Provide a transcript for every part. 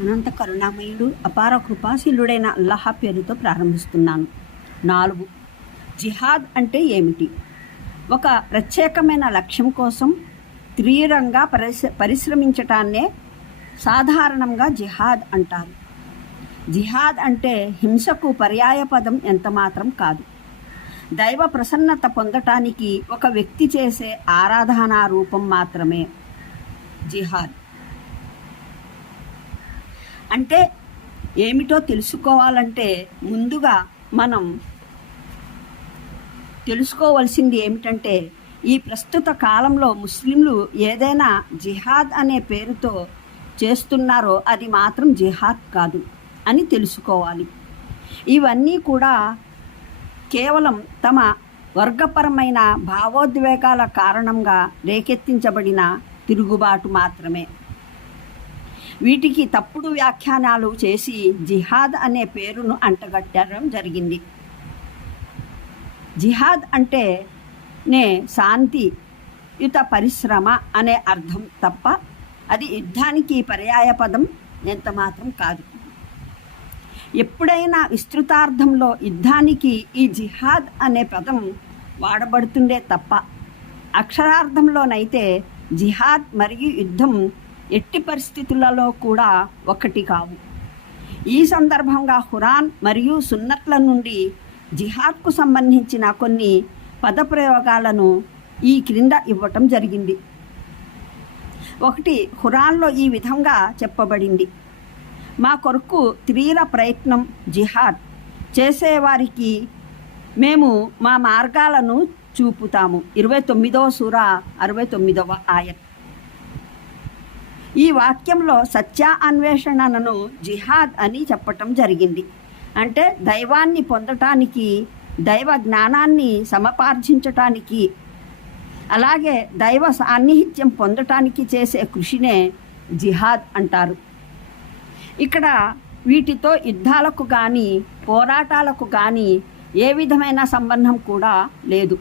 అనంత కరుణామయుడు అపార కృపాశీలుడైన అల్లాహ్ పేరుతో ప్రారంభిస్తున్నాను. నాలుగు జిహాద్ అంటే ఏమిటి? ఒక ప్రత్యేకమైన లక్ష్యం కోసం తీవ్రంగా పరిశ్ర పరిశ్రమించటాన్నే సాధారణంగా జిహాద్ అంటారు. జిహాద్ అంటే హింసకు పర్యాయ పదం ఎంతమాత్రం కాదు. దైవ ప్రసన్నత పొందటానికి ఒక వ్యక్తి చేసే ఆరాధనా రూపం మాత్రమే జిహాద్. అంటే ఏమిటో తెలుసుకోవాలంటే ముందుగా మనం తెలుసుకోవలసింది ఏమిటంటే ఈ ప్రస్తుత కాలంలో ముస్లింలు ఏదైనా జిహాద్ అనే పేరుతో చేస్తున్నారో అది మాత్రం జిహాద్ కాదు అని తెలుసుకోవాలి. ఇవన్నీ కూడా కేవలం తమ వర్గపరమైన భావోద్వేగాల కారణంగా రేకెత్తించబడిన తిరుగుబాటు మాత్రమే. వీటికి తప్పుడు వ్యాఖ్యానాలు చేసి జిహాద్ అనే పేరును అంటగట్టడం జరిగింది. జిహాద్ అంటే నే శాంతి యుత పరిశ్రమ అనే అర్థం తప్ప అది యుద్ధానికి పర్యాయ పదం ఎంత మాత్రం కాదు. ఎప్పుడైనా విస్తృతార్థంలో యుద్ధానికి ఈ జిహాద్ అనే పదం వాడబడుతుండే తప్ప అక్షరార్థంలోనైతే జిహాద్ మరియు యుద్ధం ఎట్టి పరిస్థితులలో కూడా ఒకటి కావు. ఈ సందర్భంగా హురాన్ మరియు సున్నట్ల నుండి జిహాద్కు సంబంధించిన కొన్ని పదప్రయోగాలను ఈ క్రింద ఇవ్వటం జరిగింది. ఒకటి హురాన్లో ఈ విధంగా చెప్పబడింది. మా కొరకు తీర ప్రయత్నం జిహాద్ చేసేవారికి మేము మా మార్గాలను చూపుతాము. ఇరవై తొమ్మిదవ సూర అరవై తొమ్మిదవ ఆయత్. ఈ వాక్యంలో సత్య అన్వేషణను జిహాద్ అని చెప్పటం జరిగింది. అంటే దైవాన్ని పొందటానికి దైవ జ్ఞానాన్ని సమపార్జించటానికి అలాగే దైవ సాన్నిహిత్యం పొందటానికి చేసే కృషినే జిహాద్ అంటారు. ఇక్కడ వీటితో యుద్ధాలకు కానీ పోరాటాలకు కానీ ఏ విధమైన సంబంధం కూడా లేదు.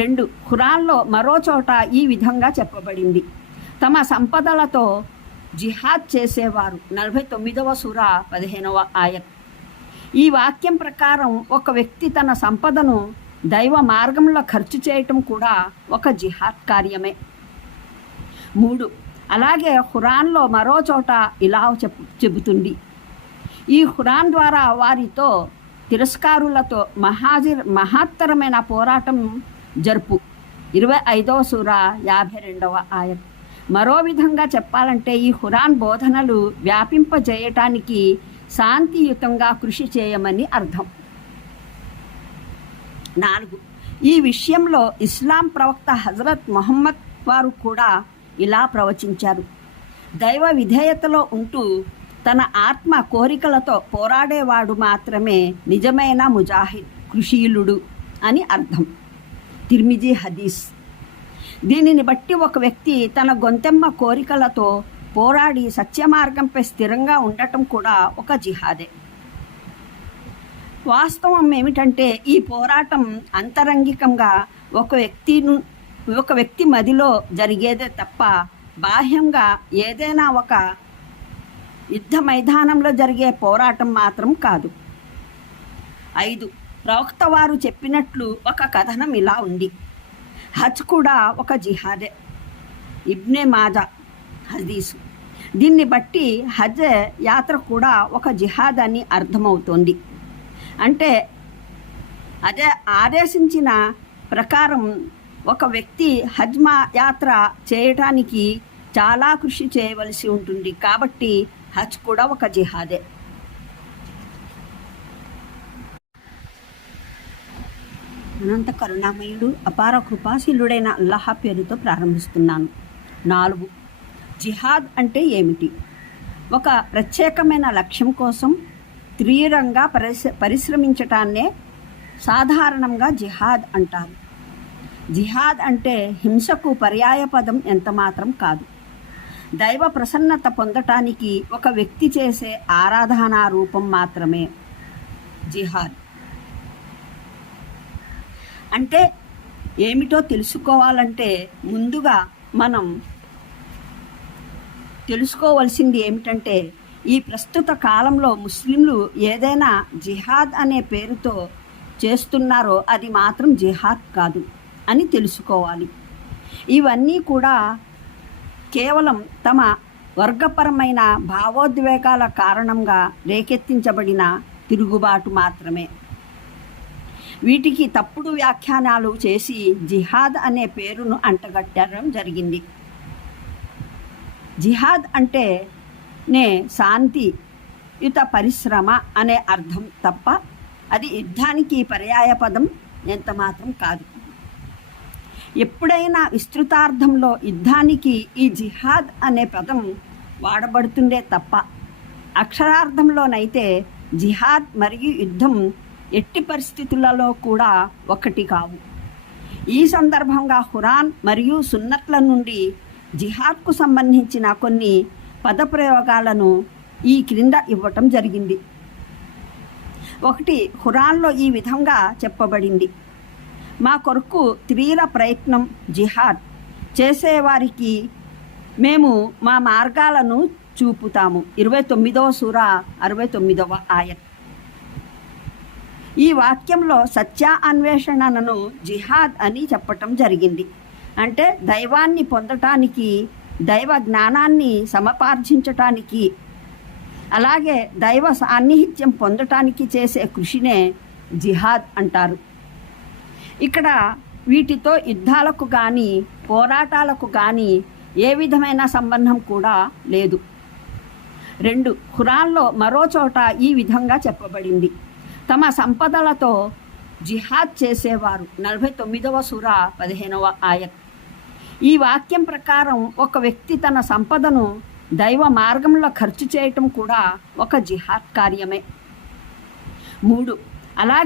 రెండు ఖురాన్లో మరో చోట ఈ విధంగా చెప్పబడింది. తమ సంపదలతో జిహాద్ చేసేవారు. నలభై తొమ్మిదవ సుర పదిహేనవ ఆయత్ ఈ వాక్యం ప్రకారం ఒక వ్యక్తి తన సంపదను దైవ మార్గంలో ఖర్చు చేయటం కూడా ఒక జిహాద్ కార్యమే. మూడు. అలాగే ఖురాన్లో మరో చోట ఇలా చెప్ చెబుతుంది. ఈ ఖురాన్ ద్వారా వారితో తిరస్కారులతో మహాజిర్ మహత్తరమైన పోరాటం జరుపు. ఇరవై ఐదవ సూర యాభై రెండవ ఆయత్ మరో విధంగా చెప్పాలంటే ఈ హురాన్ బోధనలు వ్యాపింపజేయటానికి శాంతియుతంగా కృషి చేయమని అర్థం. నాలుగు ఈ విషయంలో ఇస్లాం ప్రవక్త హజరత్ మొహమ్మద్ వారు కూడా ఇలా ప్రవచించారు. దైవ విధేయతలో ఉంటూ తన ఆత్మ కోరికలతో పోరాడేవాడు మాత్రమే నిజమైన ముజాహిద్ కృషీలుడు అని అర్థం. తిర్మిజీ హదీస్ దీనిని బట్టి ఒక వ్యక్తి తన గొంతెమ్మ కోరికలతో పోరాడి సత్యమార్గంపై స్థిరంగా ఉండటం కూడా ఒక జిహాదే. వాస్తవం ఏమిటంటే ఈ పోరాటం అంతరంగికంగా ఒక వ్యక్తిను ఒక వ్యక్తి మదిలో జరిగేదే తప్ప బాహ్యంగా ఏదైనా ఒక యుద్ధ మైదానంలో జరిగే పోరాటం మాత్రం కాదు. ఐదు ప్రవక్త వారు చెప్పినట్లు ఒక కథనం ఇలా ఉంది. హజ్ కూడా ఒక జిహాదే. ఇబ్నే మాజా హదీసు. దీన్ని బట్టి హజ్ యాత్ర కూడా ఒక జిహాద్ అని అర్థమవుతోంది. అంటే అదే ఆదేశించిన ప్రకారం ఒక వ్యక్తి హజ్మా యాత్ర చేయటానికి చాలా కృషి చేయవలసి ఉంటుంది. కాబట్టి హజ్ కూడా ఒక జిహాదే. అనంత కరుణామయుడు అపార కృపాశీలుడైన అల్లాహ పేరుతో ప్రారంభిస్తున్నాను. నాలుగు జిహాద్ అంటే ఏమిటి? ఒక ప్రత్యేకమైన లక్ష్యం కోసం తీవ్రంగా పరిశ పరిశ్రమించటాన్నే సాధారణంగా జిహాద్ అంటారు. జిహాద్ అంటే హింసకు పర్యాయ పదం ఎంతమాత్రం కాదు. దైవ ప్రసన్నత పొందటానికి ఒక వ్యక్తి చేసే ఆరాధనా రూపం మాత్రమే జిహాద్. అంటే ఏమిటో తెలుసుకోవాలంటే ముందుగా మనం తెలుసుకోవలసింది ఏమిటంటే ఈ ప్రస్తుత కాలంలో ముస్లింలు ఏదైనా జిహాద్ అనే పేరుతో చేస్తున్నారో అది మాత్రం జిహాద్ కాదు అని తెలుసుకోవాలి. ఇవన్నీ కూడా కేవలం తమ వర్గపరమైన భావోద్వేగాల కారణంగా రేకెత్తించబడిన తిరుగుబాటు మాత్రమే. వీటికి తప్పుడు వ్యాఖ్యానాలు చేసి జిహాద్ అనే పేరును అంటగట్టడం జరిగింది. జిహాద్ అంటే నే శాంతి యుత పరిశ్రమ అనే అర్థం తప్ప అది యుద్ధానికి పర్యాయ పదం ఎంత మాత్రం కాదు. ఎప్పుడైనా విస్తృతార్థంలో యుద్ధానికి ఈ జిహాద్ అనే పదం వాడబడుతుండే తప్ప అక్షరార్థంలోనైతే జిహాద్ మరియు యుద్ధం ఎట్టి పరిస్థితులలో కూడా ఒకటి కావు. ఈ సందర్భంగా హురాన్ మరియు సున్నత్ల నుండి జిహాద్కు సంబంధించిన కొన్ని పదప్రయోగాలను ఈ క్రింద ఇవ్వటం జరిగింది. ఒకటి హురాన్లో ఈ విధంగా చెప్పబడింది. మా కొరకు తీవ్ర ప్రయత్నం జిహాద్. చేసేవారికి మేము మా మార్గాలను చూపుతాము. ఇరవై తొమ్మిదవ సూర అరవై తొమ్మిదవ ఆయత్. ఈ వాక్యంలో సత్య అన్వేషణను జిహాద్ అని చెప్పటం జరిగింది. అంటే దైవాన్ని పొందటానికి దైవ జ్ఞానాన్ని సమపార్జించటానికి అలాగే దైవ సాన్నిహిత్యం పొందటానికి చేసే కృషినే జిహాద్ అంటారు. ఇక్కడ వీటితో యుద్ధాలకు కానీ పోరాటాలకు కానీ ఏ విధమైన సంబంధం కూడా లేదు. రెండు ఖురాన్లో మరో చోట ఈ విధంగా చెప్పబడింది. తమ సంపదలతో జిహాద్ చేసేవారు. నలభై తొమ్మిదవ సుర పదిహేనవ ఆయత్ ఈ వాక్యం ప్రకారం ఒక వ్యక్తి తన సంపదను దైవ మార్గంలో ఖర్చు చేయటం కూడా ఒక జిహాద్ కార్యమే. మూడు. అలా